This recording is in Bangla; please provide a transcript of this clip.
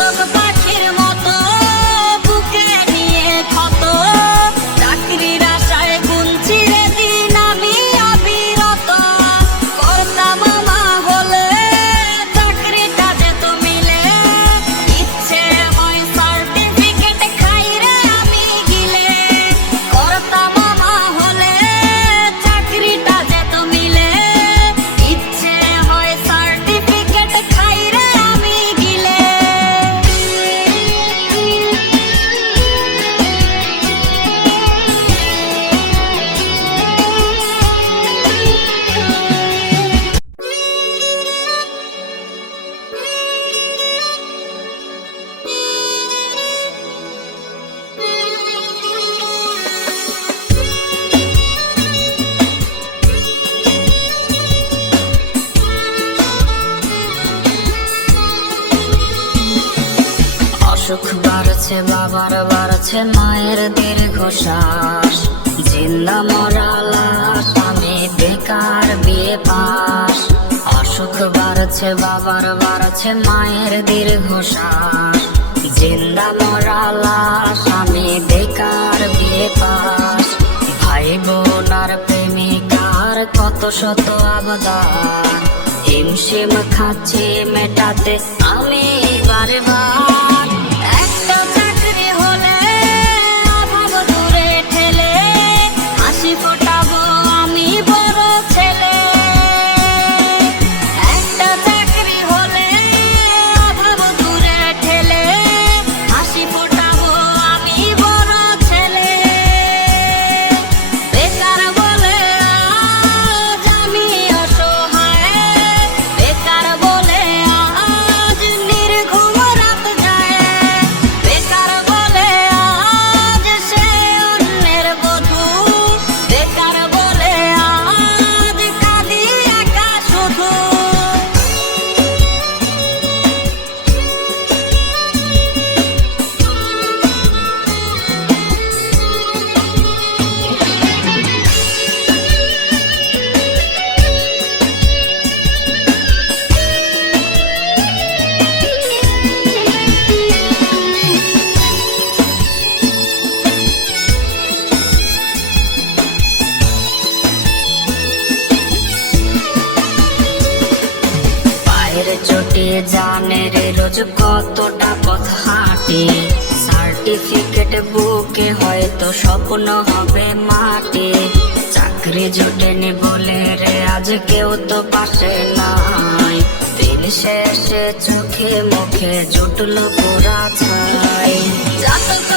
চাতক পাখির মতো বুকে নিয়ে ক্ষত, চাকরির আশায় গুনছি রে দিন আমি অবিরত। করতাম মা হলে চাকরিটা যেত মিলে, ইচ্ছে হয় সার্টিফিকেট খাই রে আমি গিলে। করতাম মা হলে চাকরিটা যেত মিলে, ইচ্ছে হয় সার্টিফিকেট খাই রে আমি গিলে। অসুখ বাড়ছে বাবার বাড়ছে মায়ের দীর্ঘশ্বাস, জিন্দা মরা লাশ আমি বেকার বিয়ে পাস। অসুখ বাড়ছে বাবার বাড়ছে মায়ের দীর্ঘশ্বাস, জিন্দা মরা লাশ আমি বেকার বিয়ে পাস। ভাই বোন আর প্রেমিকার কত শত আবদার, হিমশিম খাচ্ছি মেটাতে আমি বারে বার। একটা চাকরি হলে অভাব দূরে ঠেলে, হাসি ফোটাবো আমি বড় ছেলে। একটা চাকরি হলে অভাব দূরে ঠেলে, হাসি ফোটাবো আমি বড় ছেলে। বেকার বলে আজ আমি অসহায়, বেকার বলে আজ নির্ঘুম রাত যায়। বেকার বলে আজ সে অন্যের বধূ, বেকার বলে আজ কাঁদি একা শুধু। পায়ের চোটে জানে রে রোজ কতটা পথ হাঁটি, সার্টিফিকেট বুকে হয়তো স্বপ্ন হবে মাটি। চাকরি জোটেনি বলে রে আজ কেউ তো পাশে নাই, দিন শেষে চোখে মুখে জুটলো পুরা ছাই। চাতক